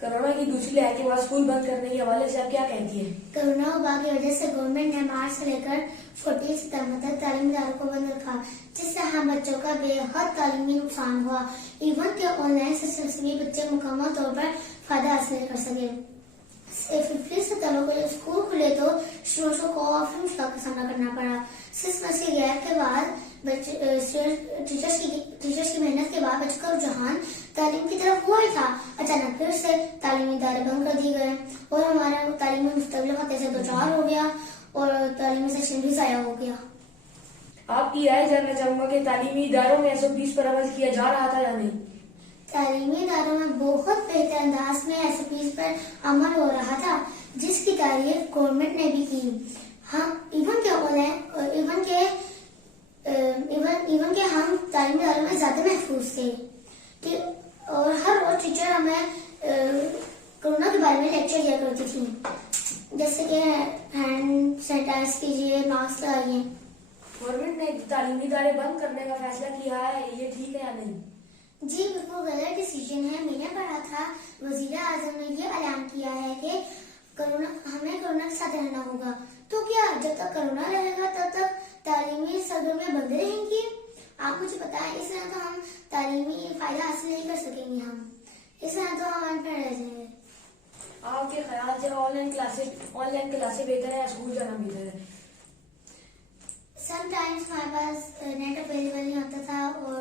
Corona की दूसरी लहर के बाद स्कूल बंद करने के हवाले से आप क्या कहती हैं? कोरोना वबा की वजह से गवर्नमेंट ने मार्च से लेकर 14 सितंबर तक तालीमी इदारों को बंद रखा, जिससे हम बच्चों का बेहद तालीमी नुकसान हुआ। इवन के ऑनलाइन सिस्टम से भी बच्चे मुकम्मल तौर पर फायदा हासिल कर सके। 15 सितंबर को जब स्कूल खुले तो स्टूडेंट्स को काफी मुश्किल का सामना करना पड़ा। 6 माह की गैप के बाद टीचर्स की मेहनत के बाद बच्चों का रुझान तालीम की तरफ हुआ ही था। अचानक फिर से तालीमी इदारे बंद कर दिए गए और हमारा तालीमी मुस्तकबिल खतरे से दोचार हो गया और तालीमी सेशन भी ज़ाया हो गया। आपकी राय जानना चाहूंगा कि तालीमी इदारों में SOPs पर अमल किया जा रहा था या नहीं? तालीमी इदारों में बहुत बेहतर अंदाज में SOPs पर अमल हो रहा था, जिसकी तारीफ गवर्नमेंट ने भी की। हम इवन के हम तालीमी इदारों में ज्यादा महफूज थे और हर रोज टीचर हमें कोरोना के बारे में लेक्चर दिया करती थी, जैसे कि हैंड सैनिटाइज कीजिए, मास्क लगाइए। गवर्नमेंट ने तालीमी इदारे बंद करने का फैसला किया है, ये ठीक है या नहीं? जी बिल्कुल गलत डिसीजन है। मैंने पढ़ा था वजीर आजम ने ये ऐलान किया है कि हमें कोरोना के साथ रहना होगा, तो क्या जब तक कोरोना रहेगा तब तक तालीमी सरगर्मियां बंद रहेंगी? आप मुझे बताएं, इस तरह तो हम तालीमी फायदा हासिल नहीं कर सकेंगे। हम इस तरह तो हम अनपढ़ रह जाएंगे। आपके ख्याल से ऑनलाइन क्लासेस बेहतर है या स्कूल जाना बेहतर है? समटाइम्स हमारे पास नेट अवेलेबल नहीं होता था और